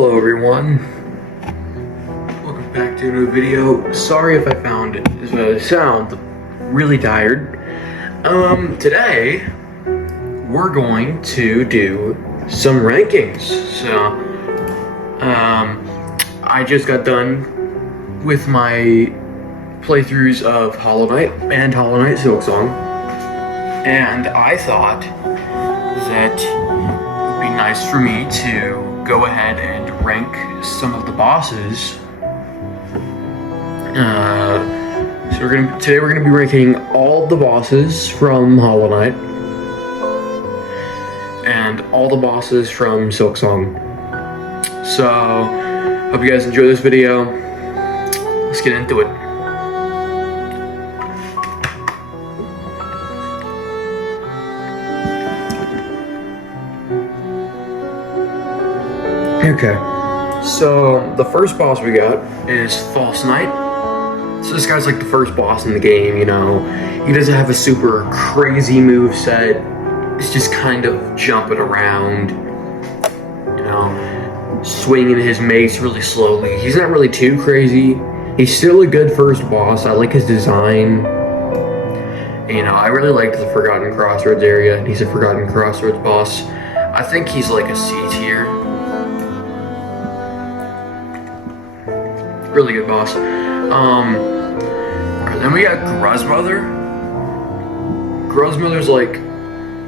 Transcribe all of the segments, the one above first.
Hello everyone, welcome back to a new video. Sorry if I sound really tired. Today we're going to do some rankings. So I just got done with my playthroughs of Hollow Knight and Hollow Knight Silksong, and I thought that it would be nice for me to go ahead and rank some of the bosses. Today we're gonna be ranking all the bosses from Hollow Knight and all the bosses from Silksong. So hope you guys enjoy this video. Let's get into it. Okay, so the first boss we got is False Knight. So this guy's like the first boss in the game, you know. He doesn't have a super crazy move set. It's just kind of jumping around, you know, swinging his mace really slowly. He's not really too crazy. He's still a good first boss. I like his design. You know, I really liked the Forgotten Crossroads area. He's a Forgotten Crossroads boss. I think he's like a C tier. Really good boss. Then we got Gruzmother. Gruzmother's like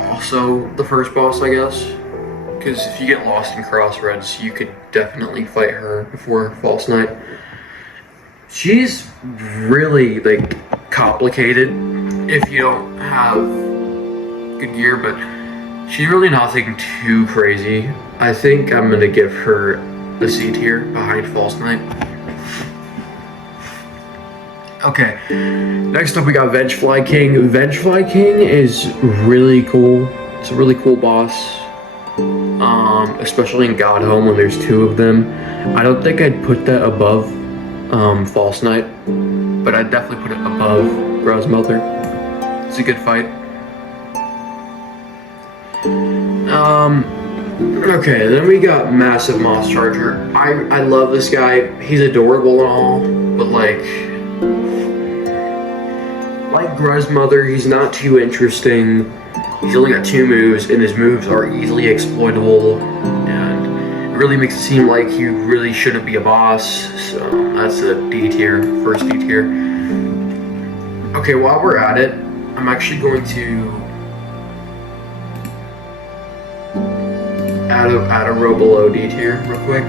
also the first boss, I guess. Because if you get lost in Crossroads, you could definitely fight her before False Knight. She's really like complicated if you don't have good gear, but she's really nothing too crazy. I think I'm gonna give her a C tier behind False Knight. Okay, next up we got Vengefly King. Vengefly King is really cool. It's a really cool boss, especially in Godhome when there's two of them. I don't think I'd put that above False Knight, but I'd definitely put it above Gruzmother. It's a good fight. Okay, then we got Massive Moss Charger. I love this guy. He's adorable and all, but like Gruzmother, he's not too interesting. He's only got two moves, and his moves are easily exploitable, and it really makes it seem like you really shouldn't be a boss. So that's a D tier, first D tier. Okay, while we're at it, I'm actually going to add a row below D tier real quick.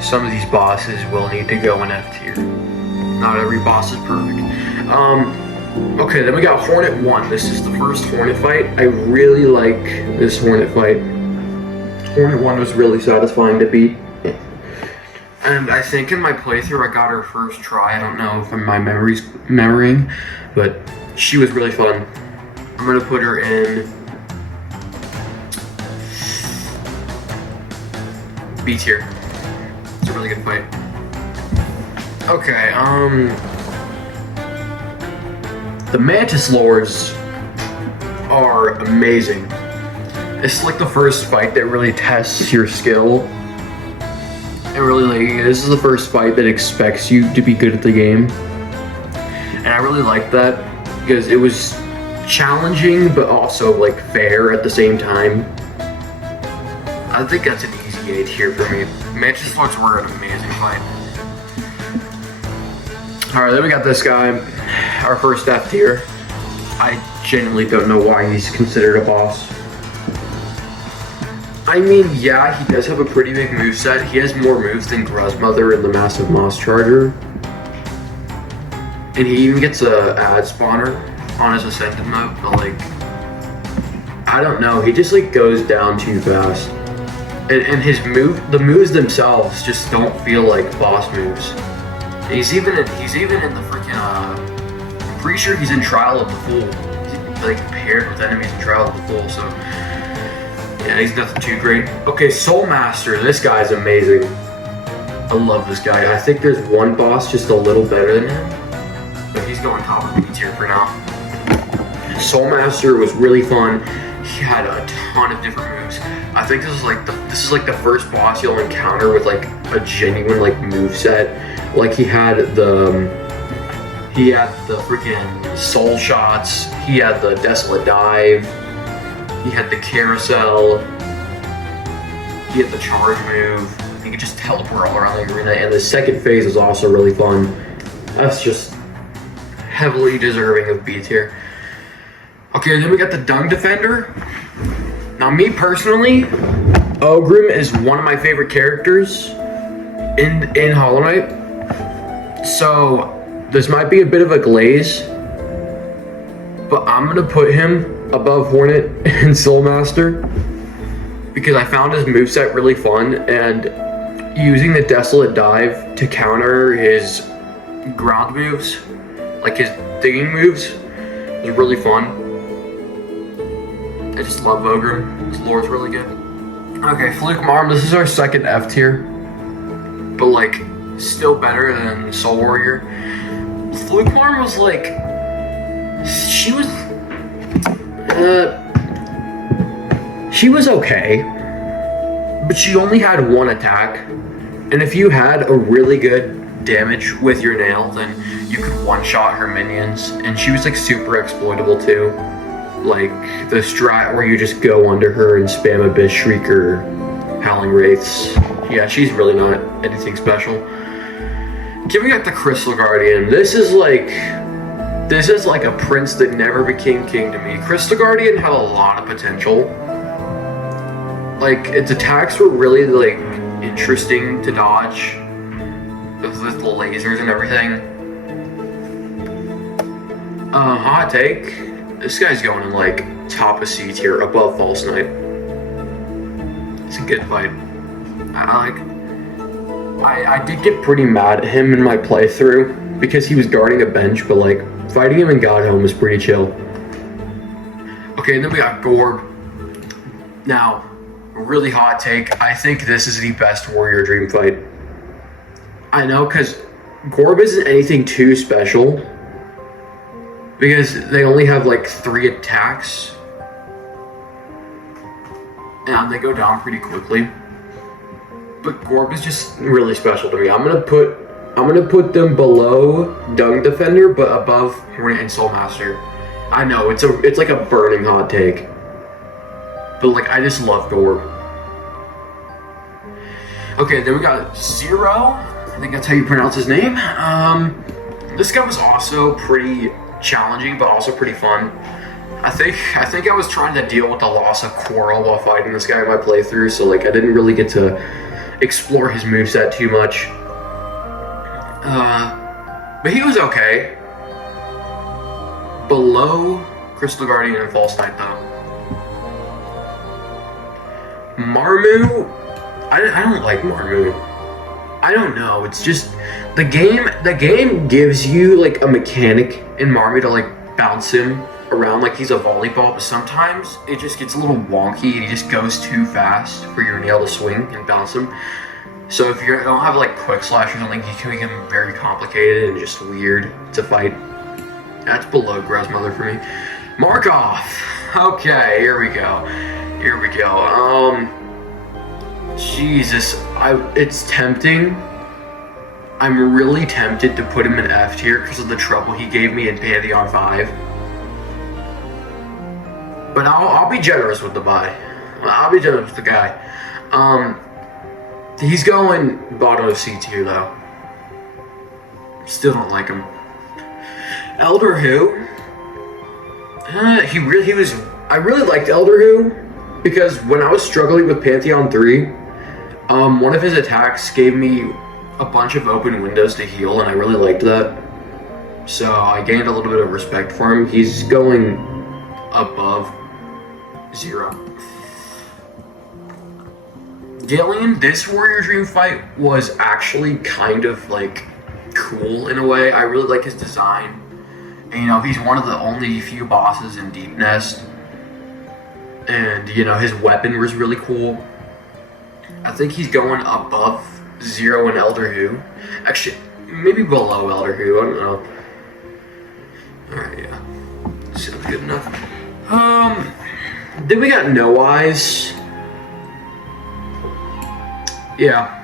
Some of these bosses will need to go in F tier. Not every boss is perfect. Okay, then we got Hornet 1. This is the first Hornet fight. I really like this Hornet fight. Hornet 1 was really satisfying to beat. And I think in my playthrough I got her first try. I don't know if my memory's memorying, but she was really fun. I'm gonna put her in B tier. It's a really good fight. Okay, the Mantis Lords are amazing. It's like the first fight that really tests your skill. And really, like, this is the first fight that expects you to be good at the game. And I really like that because it was challenging but also like fair at the same time. I think that's an easy A tier for me. Mantis Lords were an amazing fight. Alright, then we got this guy, our first F tier. I genuinely don't know why he's considered a boss. I mean, yeah, he does have a pretty big moveset. He has more moves than Gruzmother and the Massive Moss Charger. And he even gets a ad spawner on his Ascended mode, but like, I don't know, he just like goes down too fast. And the moves themselves just don't feel like boss moves. And he's even in the freaking, I'm pretty sure he's in Trial of the Fool. He's like paired with enemies in Trial of the Fool, so yeah, he's nothing too great. Okay, Soul Master, this guy's amazing. I love this guy. I think there's one boss just a little better than him, but he's going top of B tier for now. Soulmaster was really fun. He had a ton of different moves. I think this is like the first boss you'll encounter with like a genuine like move set. Like he had the freaking soul shots. He had the desolate dive. He had the carousel. He had the charge move. He could just teleport all around the arena. And the second phase was also really fun. That's just heavily deserving of B tier. Okay, then we got the Dung Defender. Now, me personally, Ogrim is one of my favorite characters in Hollow Knight. So this might be a bit of a glaze, but I'm gonna put him above Hornet and Soulmaster because I found his moveset really fun, and using the Desolate Dive to counter his ground moves, like his digging moves, is really fun. I just love Ogrim. His lore is really good. Okay, Fluke Marm, this is our second F tier, but like still better than Soul Warrior. Fluke Marm was like, she was okay, but she only had one attack, and if you had a really good damage with your nail, then you could one-shot her minions, and she was like super exploitable too. Like the strat where you just go under her and spam Abyss Shriek or Howling Wraiths. Yeah, she's really not anything special. Giving up the Crystal Guardian, this is like a prince that never became king to me. Crystal Guardian had a lot of potential. Like, its attacks were really like interesting to dodge with the lasers and everything. Hot take. This guy's going in like top of C tier, above False Knight. It's a good fight. I did get pretty mad at him in my playthrough because he was guarding a bench, but like fighting him in Godhelm was pretty chill. Okay, and then we got Gorb. Now, really hot take. I think this is the best Warrior Dream fight. I know, because Gorb isn't anything too special, because they only have like 3 attacks, and they go down pretty quickly. But Gorb is just really special to me. I'm gonna put them below Dung Defender, but above Hornet and Soulmaster. I know it's like a burning hot take, but like I just love Gorb. Okay, then we got Zero. I think that's how you pronounce his name. This guy was also pretty challenging, but also pretty fun. I think I was trying to deal with the loss of Quarrel while fighting this guy in my playthrough, so like I didn't really get to explore his moveset too much. But he was okay. Below Crystal Guardian and False Knight though. Marmu, I don't like Marmu. I don't know, it's just the game gives you like a mechanic in Marmu to like bounce him around like he's a volleyball, but sometimes it just gets a little wonky and he just goes too fast for your nail to swing and bounce him. So if you don't have like quick slash or something, he can become very complicated and just weird to fight. That's below Grasmother for me. Markov. Okay, here we go. Jesus, it's tempting. I'm really tempted to put him in F tier because of the trouble he gave me in Pantheon 5. But I'll be generous with the buy. I'll be generous with the guy. He's going bottom of C tier though. Still don't like him. Elder Who. I really liked Elder Who because when I was struggling with Pantheon 3, one of his attacks gave me a bunch of open windows to heal, and I really liked that. So I gained a little bit of respect for him. He's going above Zero. Gillian, this Warrior Dream fight was actually kind of like cool in a way. I really like his design. And, you know, he's one of the only few bosses in Deep Nest. And, you know, his weapon was really cool. I think he's going above Zero and Elder Who. Actually, maybe below Elder Who, I don't know. Alright, yeah. Sounds good enough. Then we got No Eyes. Yeah.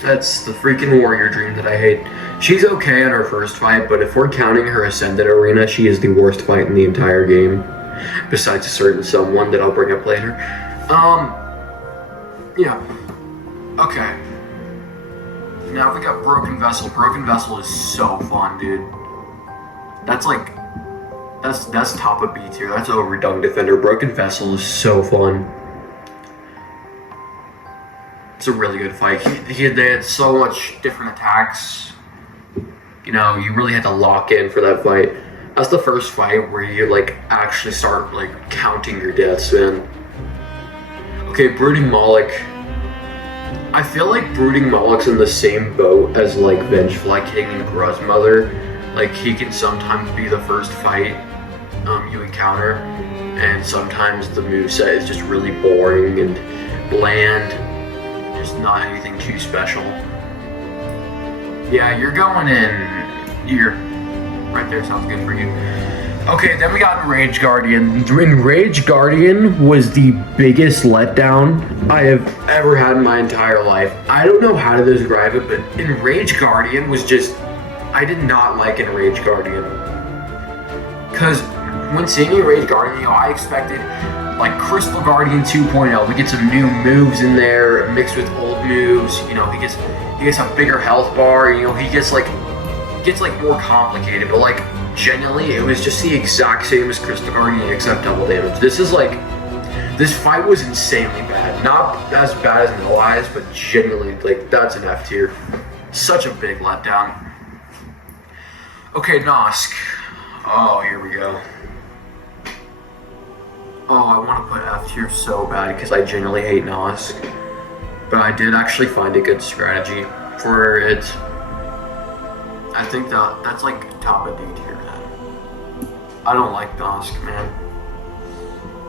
That's the freaking warrior dream that I hate. She's okay in her first fight, but if we're counting her Ascended Arena, she is the worst fight in the entire game. Besides a certain someone that I'll bring up later. Yeah. Okay. Now we got Broken Vessel. Broken Vessel is so fun, dude. That's like, that's top of B tier. That's over Dung Defender. Broken Vessel is so fun. It's a really good fight. They had so much different attacks. You know, you really had to lock in for that fight. That's the first fight where you like actually start like counting your deaths, man. Okay, Brooding Moloch. I feel like Brooding Moloch's in the same boat as like Vengefly King and Gruzmother. Like he can sometimes be the first fight you encounter, and sometimes the moveset is just really boring and bland. Just not anything too special. Yeah, you're going in. You're right there. Sounds good for you. Okay, then we got Enraged Guardian. Enraged Guardian was the biggest letdown I have ever had in my entire life. I don't know how to describe it, but Enraged Guardian was just... I did not like Enraged Guardian. Because when seeing Enraged Guardian, you know, I expected like Crystal Guardian 2.0. We get some new moves in there mixed with old moves. You know, he gets a bigger health bar. You know, he gets like more complicated, but like genuinely it was just the exact same as Crystal Guardian except double damage. This fight was insanely bad. Not as bad as No Eyes, but genuinely like that's an F tier. Such a big letdown. Okay, Nosk. Oh, here we go. Oh, I want to put F tier so bad because I genuinely hate Nosk. But I did actually find a good strategy for it. I think that's like top of D tier now. I don't like Nosk, man.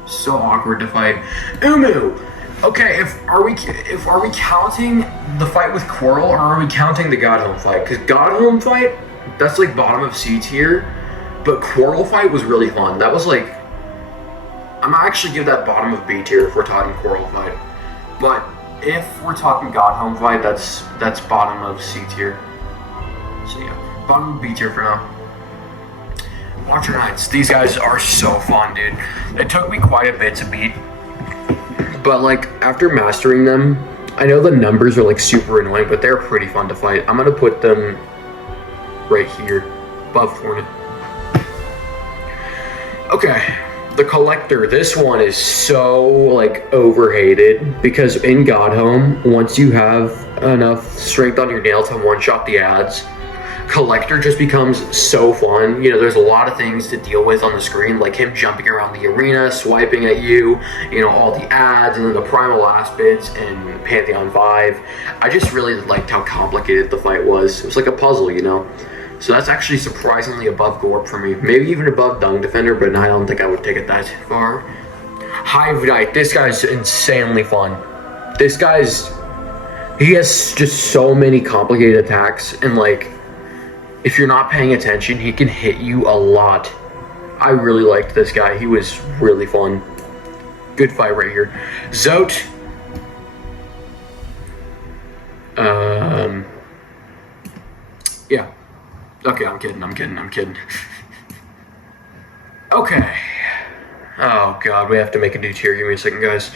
So awkward to fight. Umu! Okay, are we counting the fight with Quarrel or are we counting the Godhome fight? Because Godhome fight, that's like bottom of C tier. But Quarrel fight was really fun. That was like... I'm gonna actually give that bottom of B tier if we're talking Quarrel fight. But if we're talking Godhome fight, that's bottom of C tier. So yeah, bottom of B tier for now. Watcher Knights, these guys are so fun, dude. It took me quite a bit to beat. But like, after mastering them, I know the numbers are like super annoying, but they're pretty fun to fight. I'm gonna put them right here, above Hornet. Okay, the Collector. This one is so like overhated because in Godhome, once you have enough strength on your nail to one-shot the ads, Collector just becomes so fun. You know, there's a lot of things to deal with on the screen, like him jumping around the arena, swiping at you, you know, all the ads, and then the Primal Last Bits and Pantheon 5. I just really liked how complicated the fight was. It was like a puzzle, you know? So that's actually surprisingly above Gorp for me. Maybe even above Dung Defender, but I don't think I would take it that far. Hive Knight, this guy's insanely fun. This guy's... he has just so many complicated attacks, and like... if you're not paying attention, he can hit you a lot. I really liked this guy. He was really fun. Good fight right here. Zote. Yeah. Okay, I'm kidding. Okay. Oh, God. We have to make a new tier. Give me a second, guys.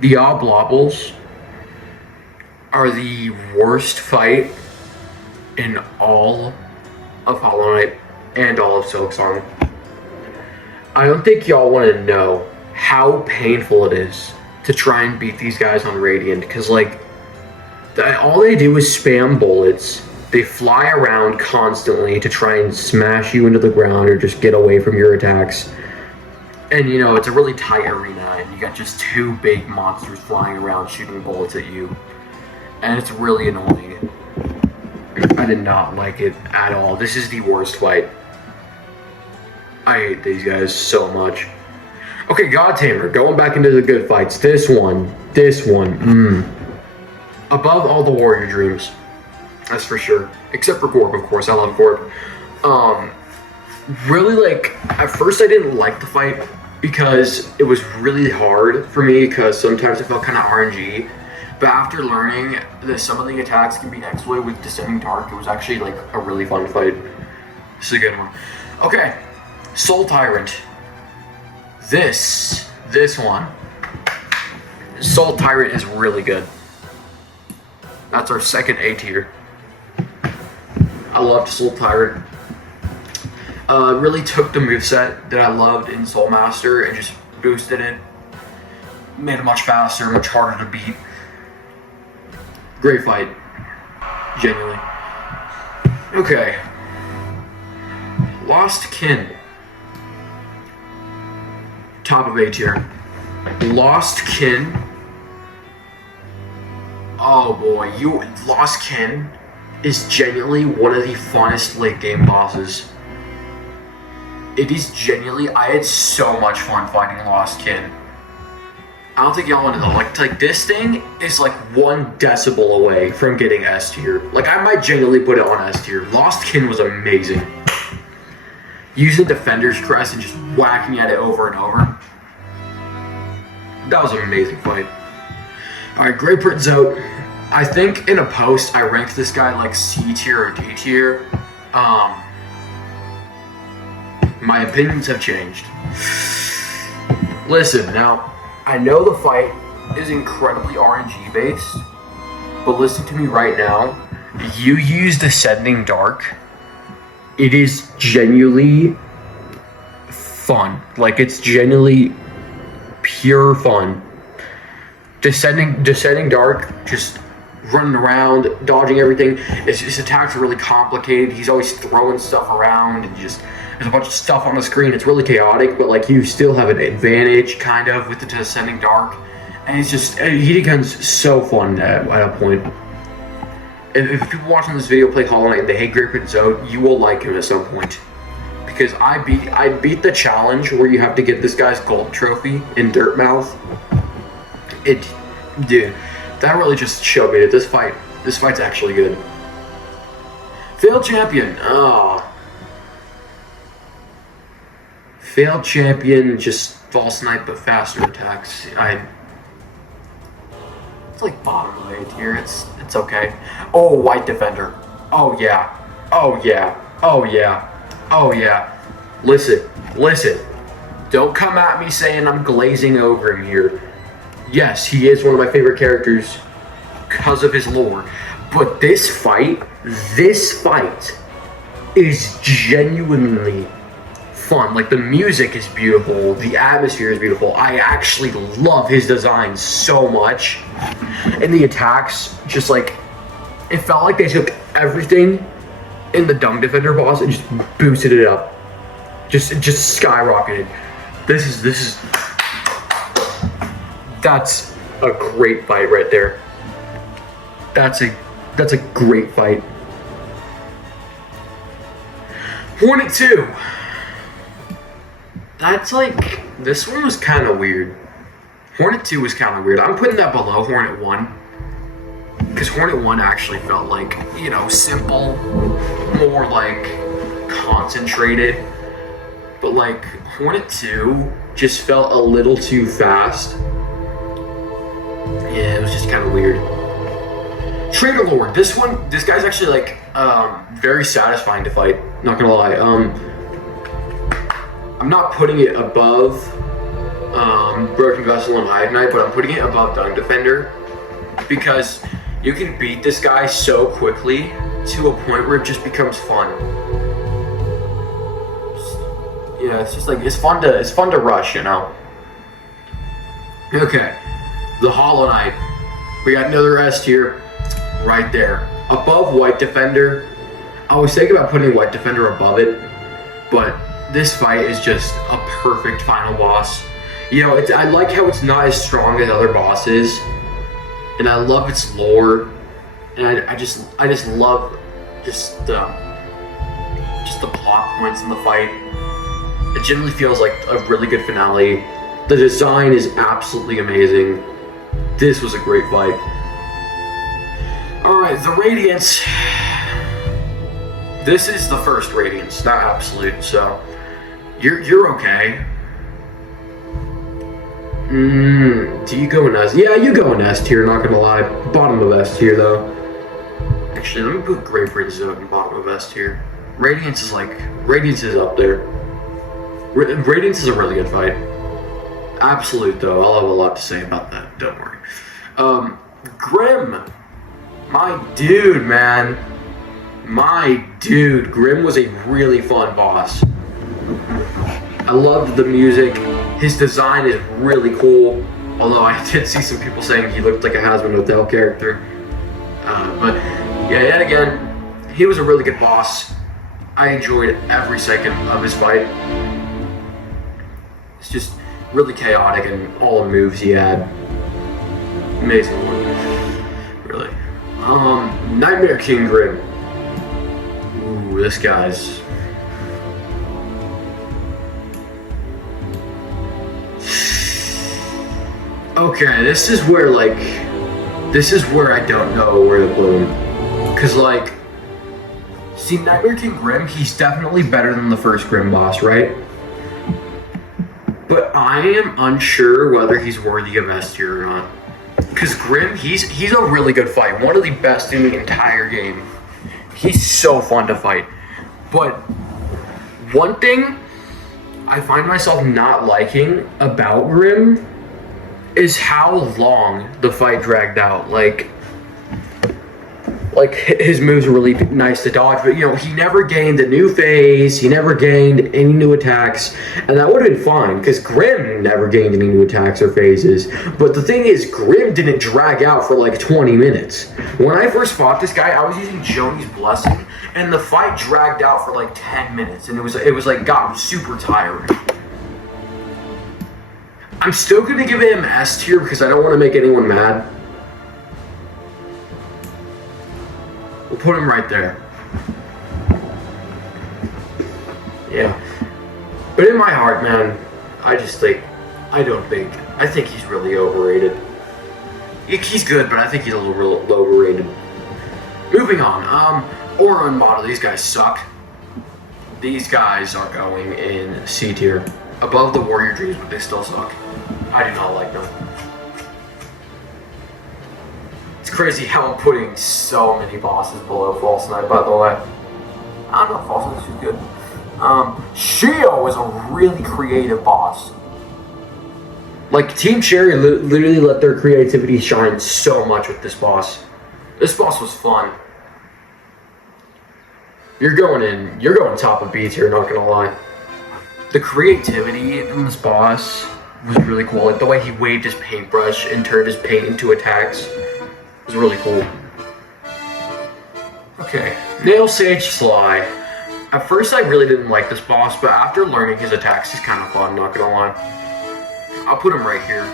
The Oblobbles are the worst fight in all of Hollow Knight and all of Silksong. I don't think y'all want to know how painful it is to try and beat these guys on Radiant, because like all they do is spam bullets. They fly around constantly to try and smash you into the ground or just get away from your attacks. And you know, it's a really tight arena, and you got just two big monsters flying around shooting bullets at you. And it's really annoying. I did not like it at all. This is the worst fight. I hate these guys so much. Okay, God Tamer, going back into the good fights. This one. Above all the warrior dreams. That's for sure. Except for Gorb, of course. I love Gorb. Really, like, at first I didn't like the fight because it was really hard for me because sometimes it felt kind of RNG. But after learning that some of the attacks can be exploited with Descending Dark, it was actually, like, a really fun fight. This is a good one. Okay. Soul Tyrant. This one. Soul Tyrant is really good. That's our second A tier. I loved Soul Tyrant. Really took the moveset that I loved in Soul Master and just boosted it. Made it much faster, much harder to beat. Great fight. Genuinely. Okay. Lost Kin. Top of A tier. Lost Kin. Oh boy, Lost Kin is genuinely one of the funnest late game bosses. It is genuinely, I had so much fun fighting Lost Kin. I don't think y'all want to know, like this thing is like 1 decibel away from getting S tier. Like I might genuinely put it on S tier. Lost Kin was amazing. Using Defender's Crest and just whacking at it over and over. That was an amazing fight. Alright, Great Britain's out. I think in a post I ranked this guy like C tier or D tier. My opinions have changed. Listen, now, I know the fight is incredibly RNG based, but listen to me right now. You use Descending Dark, it is genuinely fun. Like, it's genuinely pure fun. Descending Dark, just running around, dodging everything. His attacks are really complicated. He's always throwing stuff around and just there's a bunch of stuff on the screen. It's really chaotic, but like you still have an advantage kind of with the Descending Dark. And it's just, he becomes so fun at a point. If people watching this video play Hollow Knight and they hate Great Britain's out, you will like him at some point. Because I beat the challenge where you have to get this guy's gold trophy in Dirtmouth. Dude, that really just showed me that this fight's actually good. Failed Champion. Failed Champion, just False Knight but faster attacks. It's like bottom of A tier. It's okay. Oh, White Defender. Oh yeah. Oh yeah. Oh yeah. Oh yeah. Listen. Don't come at me saying I'm glazing over him here. Yes, he is one of my favorite characters because of his lore. But this fight is genuinely fun. Like, the music is beautiful, the atmosphere is beautiful. I actually love his design so much. And the attacks, just like, it felt like they took everything in the Dung Defender boss and just boosted it up. Just skyrocketed. This is that's a great fight right there. That's a great fight. Hornet 2. That's like, this one was kind of weird. Hornet 2 was kind of weird. I'm putting that below Hornet 1. Because Hornet 1 actually felt like, you know, simple, more like concentrated. But like, Hornet 2 just felt a little too fast. Yeah, it was just kind of weird. Traitor Lord. This guy's actually like, very satisfying to fight. Not gonna lie. I'm not putting it above Broken Vessel and Hive Knight, but I'm putting it above Dung Defender because you can beat this guy so quickly to a point where it just becomes fun. Yeah, it's just like it's fun to rush, you know. Okay, the Hollow Knight. We got another S tier. right there. Above White Defender. I was thinking about putting White Defender above it, but this fight is just a perfect final boss. You know, I like how it's not as strong as other bosses, and I love its lore, and I just love just the plot points in the fight. It generally feels like a really good finale. The design is absolutely amazing. This was a great fight. Alright, the Radiance. This is the first Radiance, not Absolute, so you're okay. Do you go in S? Yeah, you go in S tier, not gonna lie. Bottom of S tier though. Actually, let me put Grave Prince in bottom of S tier. Radiance is up there. Radiance is a really good fight. Absolute though, I'll have a lot to say about that, don't worry. Grim. My dude, man. My dude. Grim was a really fun boss. I loved the music. His design is really cool. Although I did see some people saying he looked like a Hazbin Hotel character. But yeah, yet again, he was a really good boss. I enjoyed every second of his fight. It's just really chaotic and all the moves he had. Amazing one. Really. Nightmare King Grim. Ooh, this guy's... Okay, this is where I don't know where to put him. Cause like, see, Nightmare King Grim, he's definitely better than the first Grim boss, right? But I am unsure whether he's worthy of S tier or not. Cause Grim, he's a really good fight. One of the best in the entire game. He's so fun to fight. But one thing I find myself not liking about Grim is how long the fight dragged out. Like his moves were really nice to dodge, but you know, he never gained a new phase, he never gained any new attacks, and that would have been fine, because Grim never gained any new attacks or phases. But the thing is, Grim didn't drag out for like 20 minutes. When I first fought this guy, I was using Joni's Blessing, and the fight dragged out for like 10 minutes, and it was like, God, super tiring. I'm still gonna give him S tier because I don't want to make anyone mad. We'll put him right there. Yeah. But in my heart, man, I think he's really overrated. He's good, but I think he's a little overrated. Moving on. Aura and Bottle, these guys suck. These guys are going in C tier. Above the Warrior Dreams, but they still suck. I do not like them. It's crazy how I'm putting so many bosses below False Knight, by the way. I don't know if False Knight's too good. Shio is a really creative boss. Like, Team Cherry literally let their creativity shine so much with this boss. This boss was fun. You're going top of B tier, not gonna lie. The creativity in this boss was really cool. Like the way he waved his paintbrush and turned his paint into attacks was really cool. Okay, Nail Sage Sly. At first I really didn't like this boss, but after learning his attacks, he's kind of fun, not gonna lie. I'll put him right here.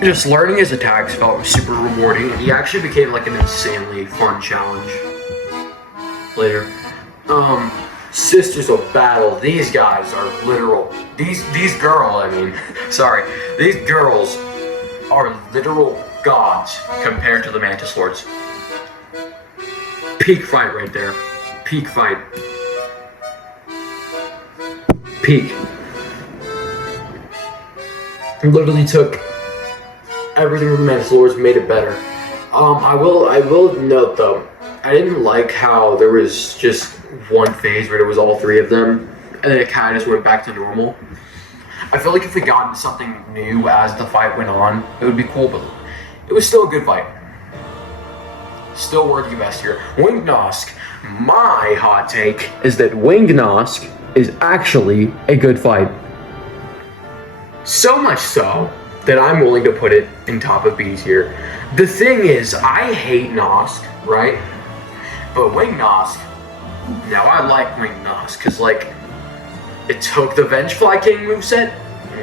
Just learning his attacks felt super rewarding, and he actually became like an insanely fun challenge later. Sisters of Battle, these guys are literal. These girls are literal gods compared to the Mantis Lords. Peak fight right there. Peak fight. Peak. Literally took everything from the Mantis Lords, made it better. I will note though, I didn't like how there was just one phase where it was all three of them, and then it kind of just went back to normal. I feel like if we got something new as the fight went on, it would be cool, but it was still a good fight. Still worthy of S tier. Winged Nosk. My hot take is that Winged Nosk is actually a good fight. So much so then I'm willing to put it in top of B tier. The thing is, I hate Nosk, right? But Wing Nosk, now I like Wing Nosk, because, like, it took the Vengefly King moveset,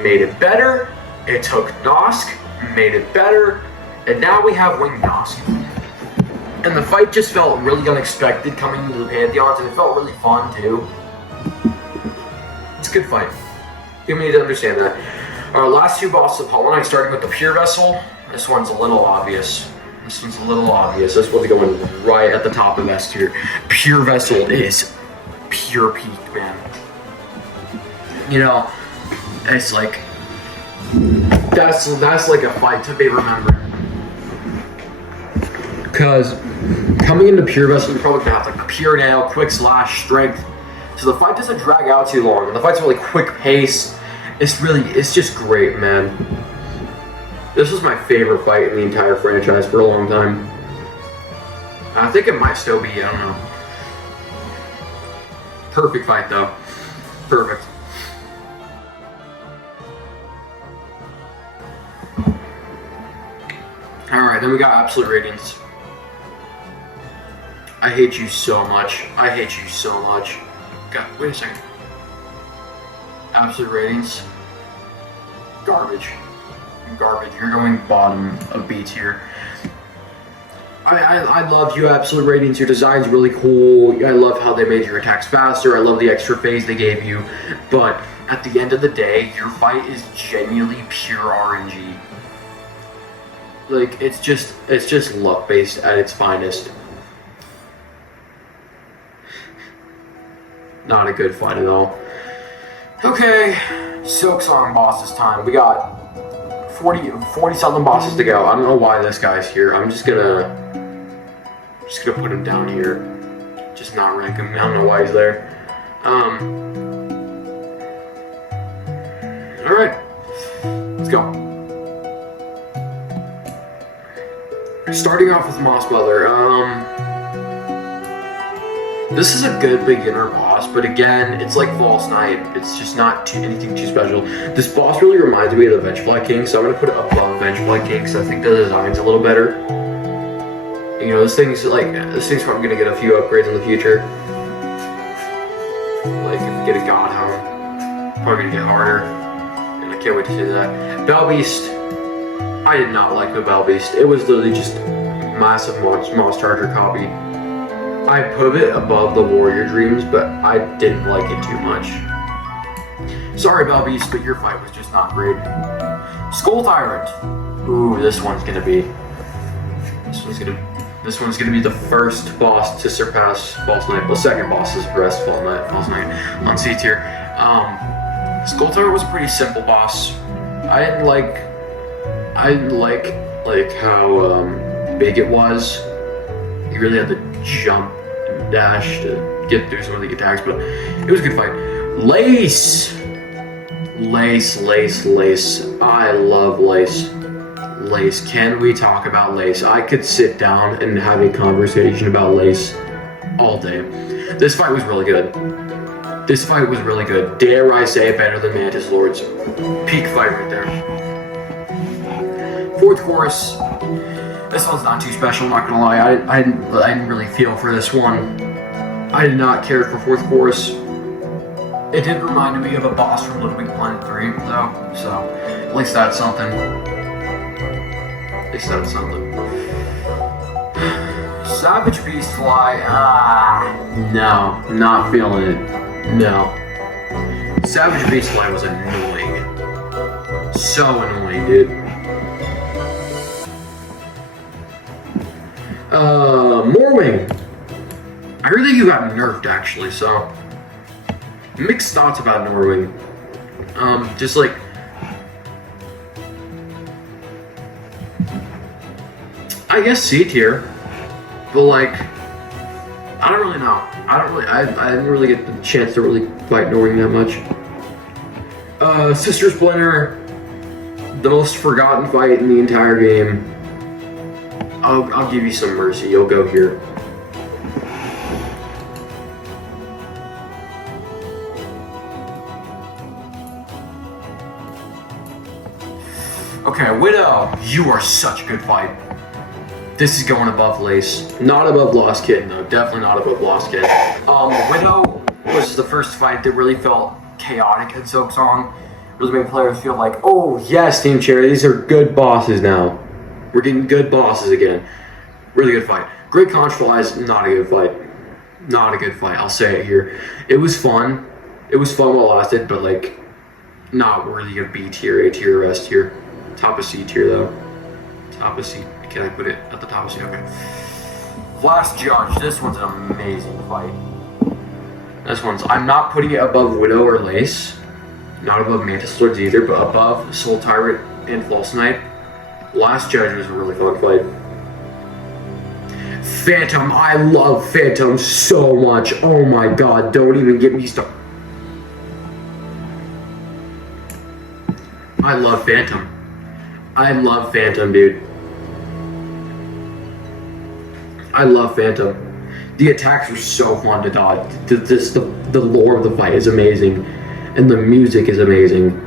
made it better. It took Nosk, made it better. And now we have Wing Nosk. And the fight just felt really unexpected coming into the Pantheons, and it felt really fun, too. It's a good fight. You need to understand that. Our last two bosses of Hollow Knight, starting with the Pure Vessel. This one's a little obvious. This one's supposed to go in right at the top of S tier. Pure Vessel is pure peak, man. You know, it's like that's like a fight to be remembered. Because coming into Pure Vessel, you're probably gonna have like Pure Nail, Quick Slash, Strength. So the fight doesn't drag out too long, and the fight's really quick pace. It's just great, man. This was my favorite fight in the entire franchise for a long time. I think it might still be, I don't know. Perfect fight, though. Perfect. Alright, then we got Absolute Radiance. I hate you so much. I hate you so much. God, wait a second. Absolute Radiance. Garbage. Garbage. You're going bottom of B tier. I love you, Absolute Radiance. Your design's really cool. I love how they made your attacks faster. I love the extra phase they gave you. But at the end of the day, your fight is genuinely pure RNG. Like, it's just luck based at its finest. Not a good fight at all. Okay, Silksong bosses time. We got 40 something bosses to go. I don't know why this guy's here. I'm just gonna put him down here. Just not rank him. I don't know why he's there. Alright. Let's go. Starting off with Moss Butler. This is a good beginner boss, but again, it's like False Knight. It's just not anything too special. This boss really reminds me of the Vengefly King, so I'm gonna put it above Vengefly King because I think the design's a little better. You know, this thing's probably gonna get a few upgrades in the future. Like if we get a Godhound, probably gonna get harder, and I can't wait to see that. Bell Beast. I did not like the Bell Beast. It was literally just a massive Moss Charger copy. I put it above the Warrior Dreams, but I didn't like it too much. Sorry, Bell Beast, but your fight was just not great. Skull Tyrant. Ooh, this one's gonna be the first boss to surpass False Knight. The second boss to surpass False Knight on C tier. Skull Tyrant was a pretty simple boss. I didn't like how big it was. You really had to jump and dash to get through some of the attacks, but it was a good fight. Lace! Lace. I love Lace. Lace. Can we talk about Lace? I could sit down and have a conversation about Lace all day. This fight was really good. Dare I say it, better than Mantis Lord's. Peak fight right there. Fourth chorus. This one's not too special, not gonna lie. I didn't really feel for this one. I did not care for fourth chorus. It did remind me of a boss from Little Big Planet 3, though, so at least that's something. Savage Beast Fly. No, not feeling it. No. Savage Beast Fly was annoying. So annoying, dude. Morwing. I heard that you got nerfed actually, so mixed thoughts about Morwing. Just like I guess C tier, but like I don't really know. I didn't really get the chance to really fight Morwing that much. Sister Splinter, the most forgotten fight in the entire game. I'll give you some mercy. You'll go here. Okay, Widow, you are such a good fight. This is going above Lace. Not above Lost Kid, no, definitely not above Lost Kid. Widow was the first fight that really felt chaotic in silksong. Really made players feel like, oh yes, Team Cherry, these are good bosses now. We're getting good bosses again. Really good fight. Great Control-wise, not a good fight. Not a good fight, I'll say it here. It was fun. It was fun while it lasted, but like, not worthy of B tier, A tier, or S tier. Top of C tier though. Top of C. Can I put it at the top of C? Okay. Last Judge. This one's an amazing fight. This one's, I'm not putting it above Widow or Lace. Not above Mantis Lords either, but above Soul Tyrant and False Knight. Last Judge was a really fun fight. Phantom, I love Phantom so much. Oh my god, don't even get me started. I love Phantom. I love Phantom, dude. I love Phantom. The attacks were so fun to dodge. The lore of the fight is amazing. And the music is amazing.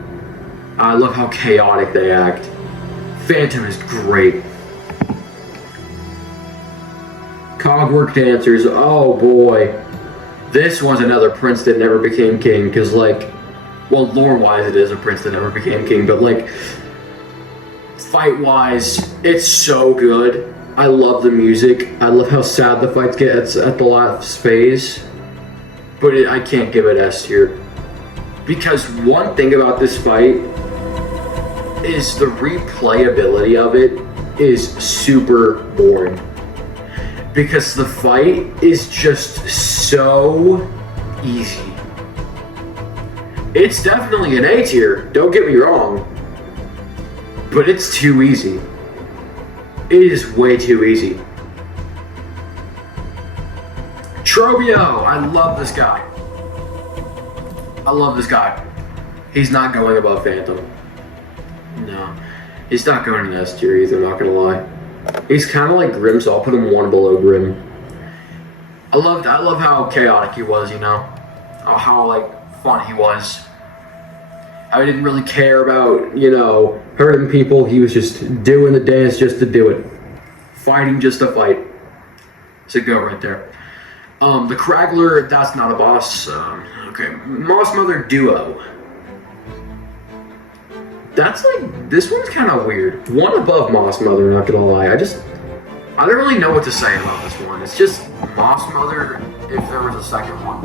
I love how chaotic they act. Phantom is great. Cogwork Dancers, oh boy. This was another prince that never became king, because like, well, lore-wise it is a prince that never became king, but like, fight-wise, it's so good. I love the music. I love how sad the fights get at the last phase. But I can't give it S tier. Because one thing about this fight is the replayability of it is super boring. Because the fight is just so easy. It's definitely an A tier, don't get me wrong. But it's too easy. It is way too easy. Trobio, I love this guy. I love this guy. He's not going above Phantom. No. He's not going in S tier either, not gonna lie. He's kind of like Grim, so I'll put him one below Grim. I love how chaotic he was, you know? How like fun he was. I didn't really care about, you know, hurting people. He was just doing the dance just to do it. Fighting just to fight. It's a go right there. The Craggler, that's not a boss. Okay, Moss Mother Duo. That's like, this one's kind of weird. One above Moss Mother, not gonna lie. I don't really know what to say about this one. It's just Moss Mother if there was a second one.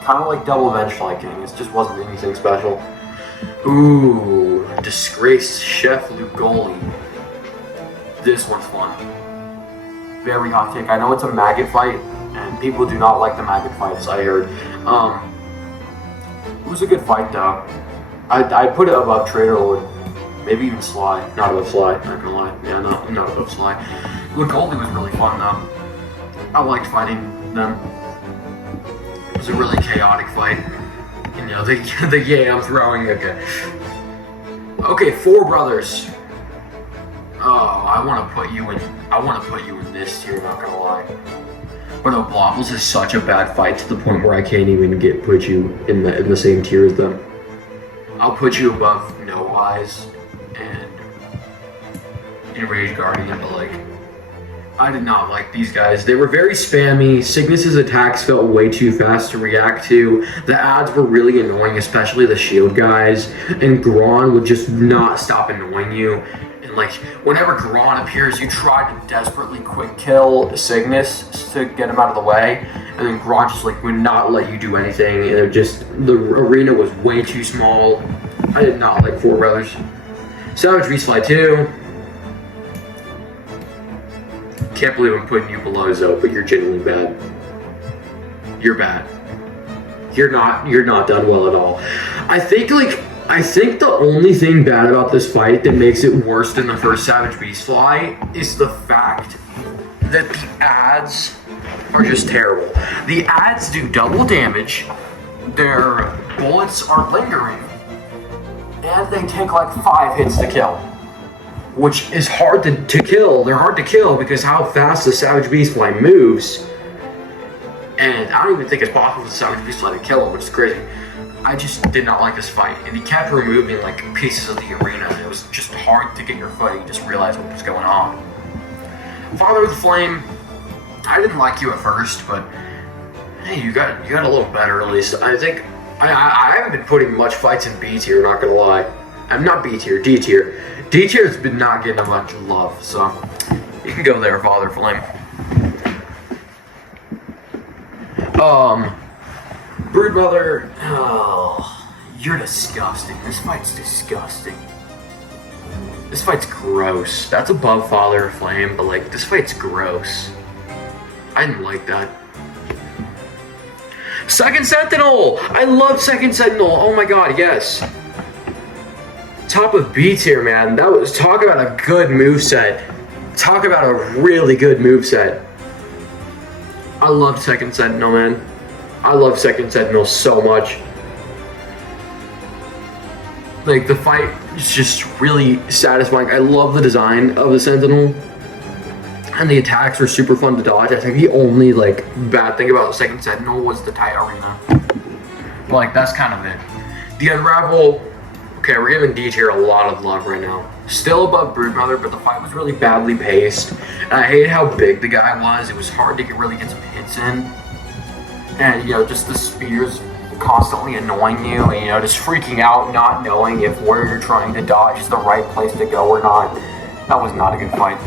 Kind of like Double Venge Fly King. It just wasn't anything special. Ooh, Disgraced Chef Lugoli. This one's fun. Very hot take. I know it's a maggot fight, and people do not like the maggot fights, I heard. It was a good fight though. I'd put it above Trader Lord. Maybe even Sly. Not above Sly, not gonna lie. Yeah, not above Sly. Lugoli was really fun though. I liked fighting them. It was a really chaotic fight. You know, the yeah, I'm throwing, okay. Okay, Four Brothers. Oh, I want to put you in this tier, not gonna lie. But no, Blobbles is such a bad fight to the point where I can't even put you in the same tier as them. I'll put you above No Eyes and Enraged Guardian, but like, I did not like these guys. They were very spammy. Cygnus's attacks felt way too fast to react to. The ads were really annoying, especially the shield guys. And Gron would just not stop annoying you. And like, whenever Gron appears, you try to desperately quick kill Cygnus to get him out of the way. And then Gron just like would not let you do anything. And it just, the arena was way too small. I did not like Four Brothers. Savage Beast Fly 2. Can't believe I'm putting you below Zoe, but you're genuinely bad. You're bad. You're not done well at all. I think the only thing bad about this fight that makes it worse than the first Savage Beast Fly is the fact that the ads are just terrible. The ads do double damage, their bullets are lingering, and they take like 5 hits to kill. Which is hard to kill. They're hard to kill because how fast the Savage Beast Fly moves. And I don't even think it's possible for the Savage Beast Fly to kill him, which is crazy. I just did not like this fight, and he kept removing like pieces of the arena. It was just hard to get your foot. You just realized what was going on. Father of the Flame, I didn't like you at first, but hey, you got a little better at least. I think I haven't been putting much fights in B tier. Not gonna lie, I'm not B tier, D tier. D tier's been not getting much love, so you can go there, Father of Flame. Broodmother, oh, you're disgusting. This fight's disgusting. This fight's gross. That's above Father of Flame, but like, this fight's gross. I didn't like that. Second Sentinel! I love Second Sentinel. Oh my god, yes. Top of B tier, man. That was, talk about a good moveset. Talk about a really good moveset. I love Second Sentinel, man. I love Second Sentinel so much. Like, the fight is just really satisfying. I love the design of the Sentinel. And the attacks were super fun to dodge. I think the only, like, bad thing about Second Sentinel was the tight arena. But, like, that's kind of it. The Unravel, okay, we're giving D tier a lot of love right now. Still above Broodmother, but the fight was really badly paced. And I hated how big the guy was. It was hard to really get some hits in. And, you know, just the spears constantly annoying you, and, you know, just freaking out, not knowing if where you're trying to dodge is the right place to go or not. That was not a good fight.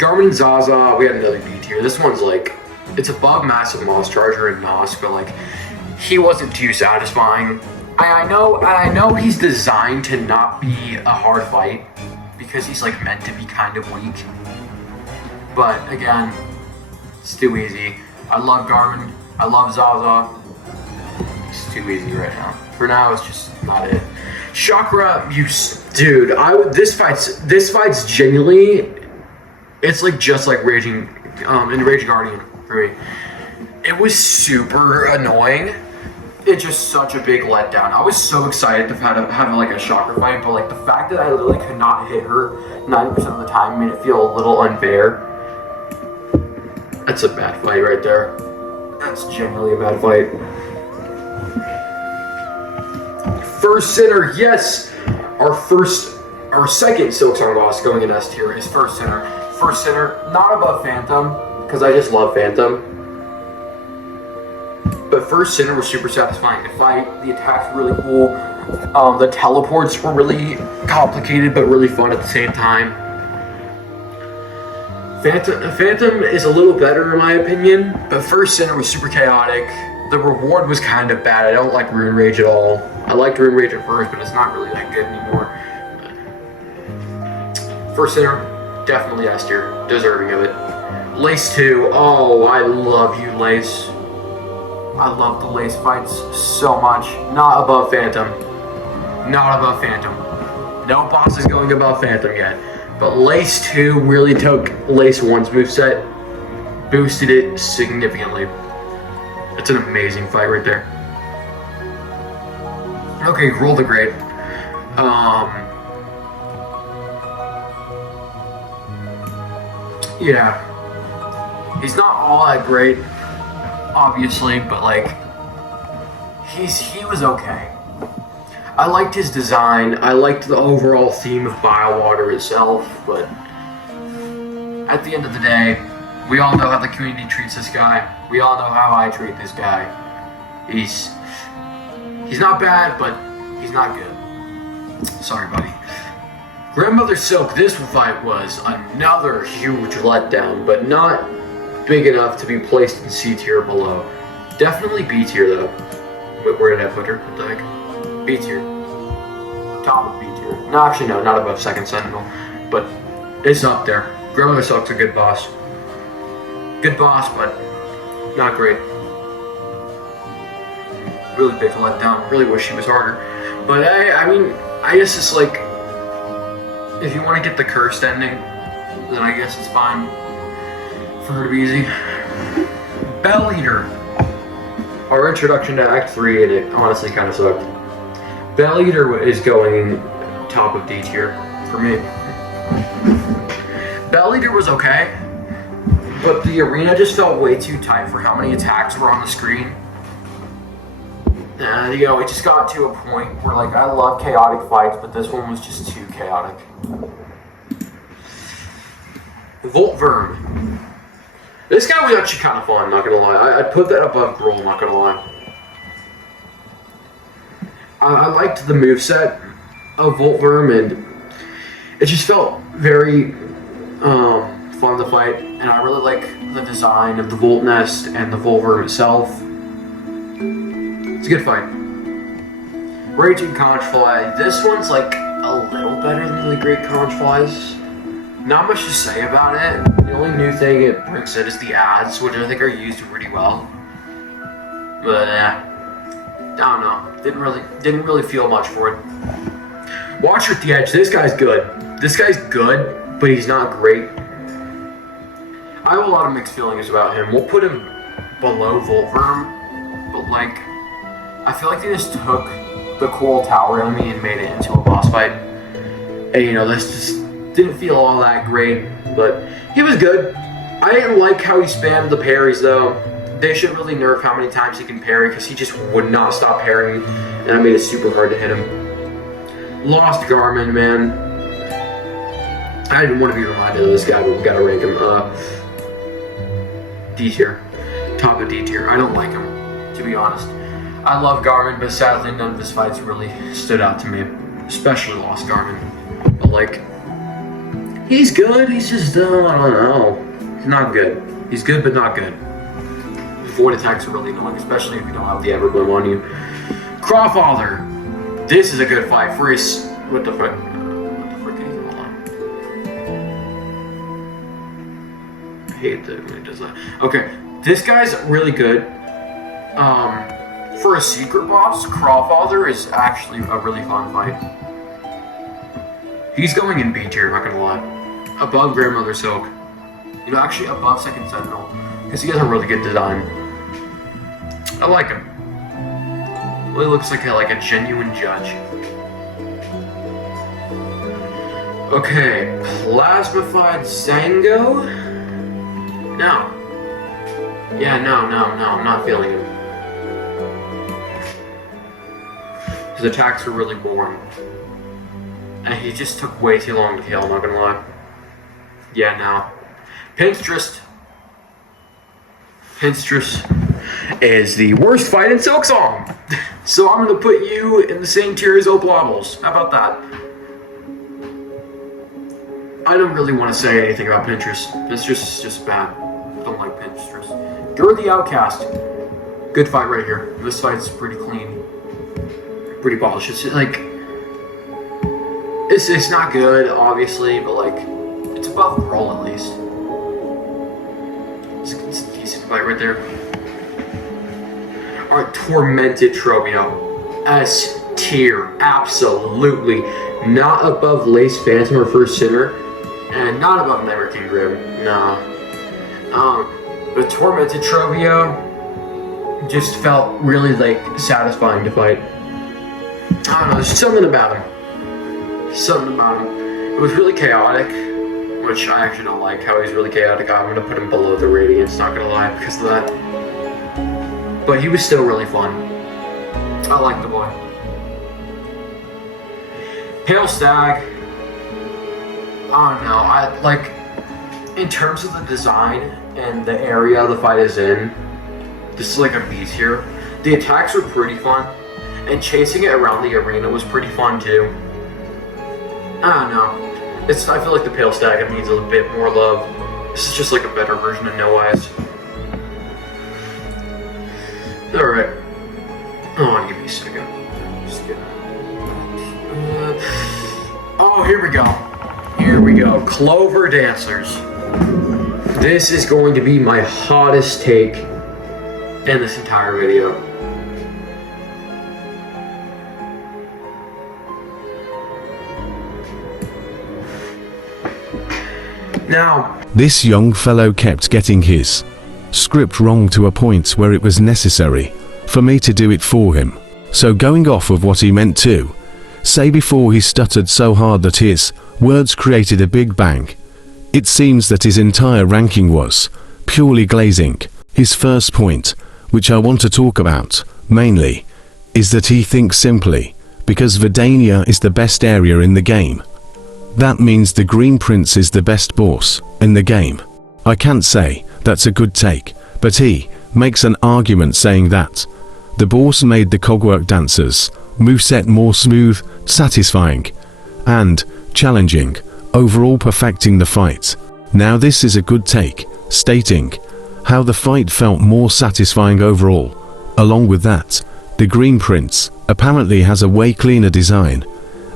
Garmin and Zaza, we had another B tier. This one's like, it's above Massive Moss Charger and Nos, but like, he wasn't too satisfying. I know he's designed to not be a hard fight because he's like meant to be kind of weak. But again, it's too easy. I love Garmin. I love Zaza. It's too easy right now. For now, it's just not it. Chakra, dude. This fight's genuinely. It's like just like Raging, in Rage Guardian for me. It was super annoying. It's just such a big letdown. I was so excited to have like a Chakra fight, but like the fact that I literally could not hit her 90% of the time made it feel a little unfair. That's a bad fight right there. That's genuinely a bad fight. First Sinner, yes! Our second silksong boss going in S tier is First Sinner. First Sinner, not above Phantom, because I just love Phantom. But First Sinner was super satisfying to fight. The attacks were really cool. The teleports were really complicated, but really fun at the same time. Phantom is a little better in my opinion, but First Sinner was super chaotic. The reward was kind of bad. I don't like Rune Rage at all. I liked Rune Rage at first, but it's not really that good anymore. First Sinner, definitely S tier, deserving of it. Lace 2, oh, I love you, Lace. I love the Lace fights so much. Not above Phantom. Not above Phantom. No boss is going above Phantom yet. But Lace 2 really took Lace 1's moveset, boosted it significantly. It's an amazing fight right there. Okay, roll the grade. Yeah. He's not all that great, obviously, but like, he was okay. I liked his design, I liked the overall theme of Biowater itself, but at the end of the day, we all know how the community treats this guy. We all know how I treat this guy. He's not bad, but he's not good. Sorry, buddy. Grandmother Silk, this fight was another huge letdown, but not big enough to be placed in C tier below. Definitely B tier though. Where did I put her? What the heck? B tier. Top of B tier. No, actually no, not above Second Sentinel. But it's up there. Grandmother Silk's a good boss. Good boss, but not great. Really big letdown. Really wish she was harder. But I mean, I guess it's like, if you want to get the cursed ending, then I guess it's fine for her to be easy. Bell Eater. Our introduction to Act 3, and it honestly kind of sucked. Bell Eater is going top of D tier for me. Bell Eater was okay, but the arena just felt way too tight for how many attacks were on the screen. You know, it just got to a point where, like, I love chaotic fights, but this one was just too chaotic. Voltverm. This guy was actually kind of fun, not gonna lie. I'd put that above Grohl, not gonna lie. I liked the moveset of Voltverm, and it just felt very fun to fight, and I really like the design of the Volt Nest and the Voltverm itself. It's a good fight. Raging Conchfly. This one's like a little better than the Great Conchflies. Not much to say about it. The only new thing it brings in is the ads, which I think are used pretty well. But I don't know. Didn't really feel much for it. Watcher at the Edge. This guy's good. This guy's good, but he's not great. I have a lot of mixed feelings about him. We'll put him below Voltverm, but like, I feel like they just took the Coral Tower enemy and made it into a boss fight. And you know, this just didn't feel all that great, but he was good. I didn't like how he spammed the parries though. They should really nerf how many times he can parry, because he just would not stop parrying, and that made it super hard to hit him. Lost Garmin, man. I didn't want to be reminded of this guy, but we gotta rank him. D tier. Top of D tier. I don't like him, to be honest. I love Garmin, but sadly none of his fights really stood out to me. Especially Lost Garmin. But like, he's good, he's just, I don't know. He's not good. He's good, but not good. Void attacks are really annoying, especially if you don't have the Everbloom on you. Crawfather. This is a good fight for his... What the frick? Hold on. I hate that when he does that. Okay, this guy's really good. For a secret boss, Crawfather is actually a really fun fight. He's going in B tier, not gonna lie. Above Grandmother Silk. You know, actually above Second Sentinel. Because he has a really good design. I like him. Really looks like a genuine judge. Okay, Plasmified Zango? No. Yeah, no, I'm not feeling him. His attacks are really boring. And he just took way too long to kill, not gonna lie. Yeah, no. Pinstress is the worst fight in Silksong. So I'm gonna put you in the same tier as Oblobbles. How about that? I don't really want to say anything about Pinstress. Pinstress is just bad. I don't like Pinstress. You're the Outcast. Good fight right here. This fight's pretty clean. Pretty polished. It's like, it's not good, obviously, but like, it's above Grohl at least. It's a decent fight right there. Alright, Tormented Trobio. S tier. Absolutely. Not above Lace Phantom or First Sinner. And not above Nightmare King Grim. Nah. But Tormented Trobio just felt really like satisfying to fight. I don't know, there's something about him. Something about him. It was really chaotic, which I actually don't like how he's really chaotic. I'm gonna put him below the Radiance, not gonna lie, because of that. But he was still really fun. I like the boy. Pale Stag. I don't know, in terms of the design and the area the fight is in, this is like a B tier. The attacks were pretty fun, and chasing it around the arena was pretty fun too. I don't know. I feel like the Pale Stag needs a bit more love. This is just like a better version of No Eyes. Alright. Oh, give me a second. Just kidding. Oh, here we go. Here we go. Clover Dancers. This is going to be my hottest take in this entire video. Now, this young fellow kept getting his script wrong to a point where it was necessary for me to do it for him. So going off of what he meant to say before he stuttered so hard that his words created a big bang, it seems that his entire ranking was purely glazing. His first point, which I want to talk about mainly, is that he thinks simply, because Verdania is the best area in the game. That means the Green Prince is the best boss in the game. I can't say that's a good take, but he makes an argument saying that the boss made the cogwork dancers moveset more smooth, satisfying, and challenging, overall perfecting the fight. Now this is a good take, stating how the fight felt more satisfying overall. Along with that, the Green Prince apparently has a way cleaner design,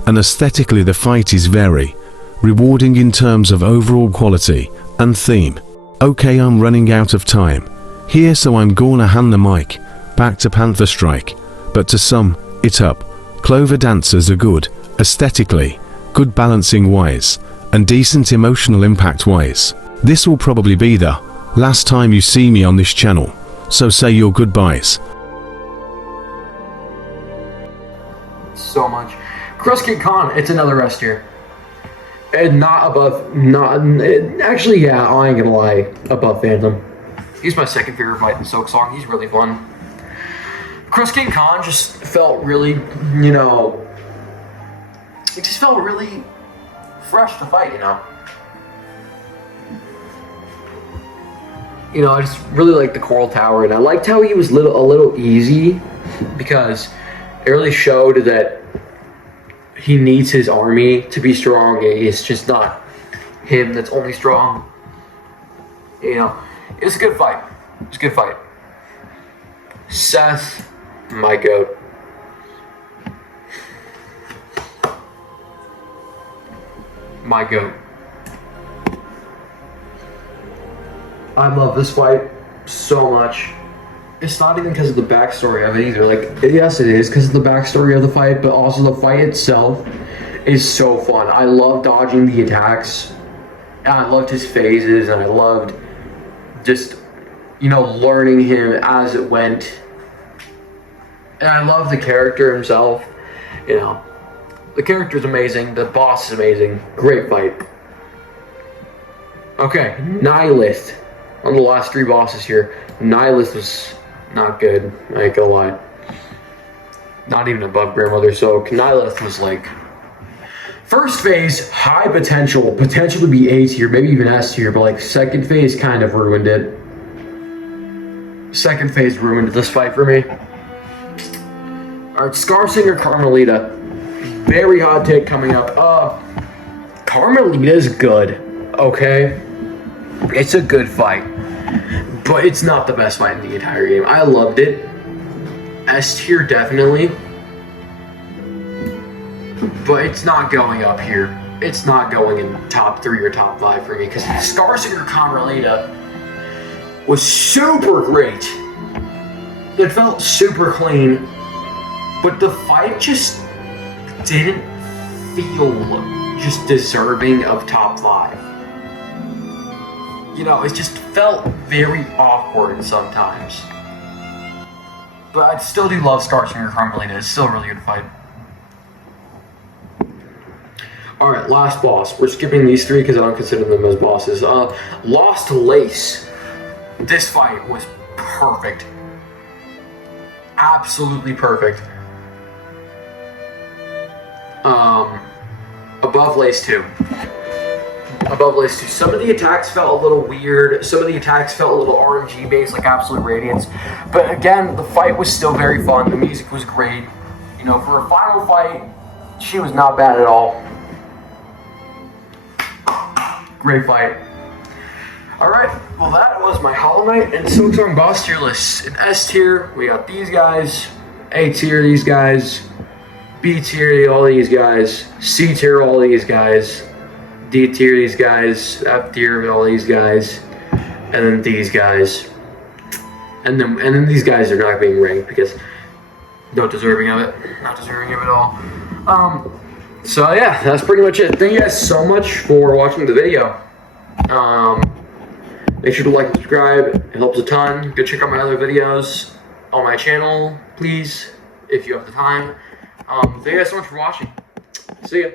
and aesthetically the fight is very rewarding in terms of overall quality and theme. Okay, I'm running out of time here, so I'm gonna hand the mic back to Panther Strike. But to sum it up, Clover dancers are good aesthetically, good balancing wise, and decent emotional impact wise. This will probably be the last time you see me on this channel, so say your goodbyes. So much. Krusky Khan, it's another S tier. And not above, actually, yeah, I ain't gonna lie, above Phantom. He's my second favorite fight in Silksong. He's really fun. Krusky Khan just felt really, you know, it just felt really fresh to fight, you know. You know, I just really liked the Coral Tower, and I liked how he was a little easy, because it really showed that he needs his army to be strong. It's just not him that's only strong. You know, it was a good fight. It was a good fight. Seth, my goat. My goat. I love this fight so much. It's not even because of the backstory of it either. Like, yes, it is because of the backstory of the fight, but also the fight itself is so fun. I love dodging the attacks, and I loved his phases, and I loved just, you know, learning him as it went. And I love the character himself. You know, the character's amazing. The boss is amazing. Great fight. Okay, Nihilist. On the last three bosses here, Nihilist was not good, I ain't gonna lie. Not even above Grandmother, so Nihilist was like, first phase, high potential to be A tier, maybe even S tier, but like second phase kind of ruined it. Second phase ruined this fight for me. Alright, Scarsinger Carmelita. Very hot take coming up. Carmelita's good, okay? It's a good fight, but it's not the best fight in the entire game. I loved it. S tier definitely, but it's not going up here. It's not going in top 3 or top 5 for me, because Scarsinger Carmelita was super great. It felt super clean, but the fight just didn't feel just deserving of top 5. You know, it just felt very awkward sometimes. But I still do love Scarsinger Carmelita. It's still a really good fight. Alright, last boss. We're skipping these 3 because I don't consider them as bosses. Lost Lace. This fight was perfect. Absolutely perfect. Above Lace 2. Above Lace 2. Some of the attacks felt a little weird. Some of the attacks felt a little RNG based, like Absolute Radiance. But again, the fight was still very fun. The music was great. You know, for a final fight, she was not bad at all. Great fight. Alright, well that was my Hollow Knight and Silksong boss tier list. In S tier, we got these guys. A tier, these guys. B tier, all these guys. C tier, all these guys. D tier, these guys. F tier, all these guys. And then these guys. And then these guys are not being ranked because not deserving of it. Not deserving of it all. So yeah, that's pretty much it. Thank you guys so much for watching the video. Make sure to like and subscribe. It helps a ton. Go check out my other videos on my channel, please, if you have the time. Thank you guys so much for watching. See ya.